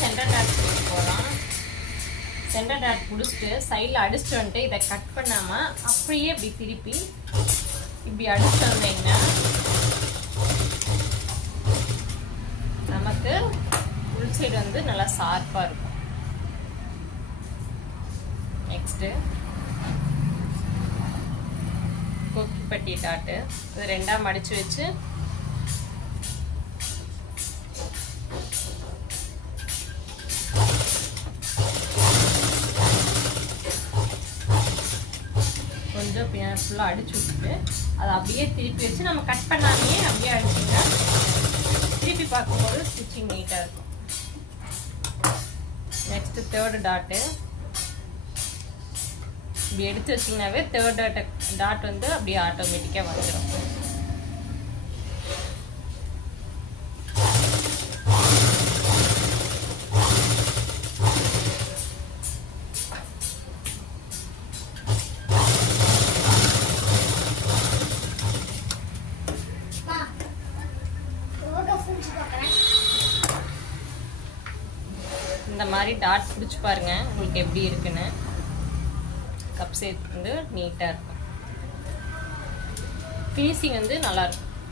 Centre dot பிடிக்க போகிறோம். Centre dot பிடிச்சிட்டு சைடில் அடிச்சுட்டு வந்துட்டு இதை கட் பண்ணாமல் அப்படியே இப்படி திருப்பி இப்படி அடிச்சுட்டு வந்தீங்கன்னா நமக்கு உள் சைடு வந்து நல்லா ஷார்ப்பாக இருக்கும். நெக்ஸ்ட்டு கொக்கிப்பட்டி டாட்டு இது ரெண்டாக மடித்து வச்சு கொஞ்சம் ஃபுல்லாக அடிச்சு விட்டுட்டு அதை அப்படியே திருப்பி வச்சு நம்ம கட் பண்ணாமே அப்படியே அடிச்சிங்கன்னா திருப்பி பார்க்கும்போது ஸ்டிச்சிங் நீட்டாக இருக்கும். நெக்ஸ்ட்டு தேர்டு டாட்டு இப்படி எடுத்து வச்சிங்கனாவே தேர்ட் டாட் வந்து அப்படியே ஆட்டோமேட்டிக்காக வந்துடும். இந்த மாதிரி டாட் பிடிச்சி பாருங்க உங்களுக்கு எப்படி இருக்குன்னு. கப் ஷேப் வந்து நீட்டாக இருக்கும். ஃபினிஷிங் வந்து நல்லாயிருக்கும்.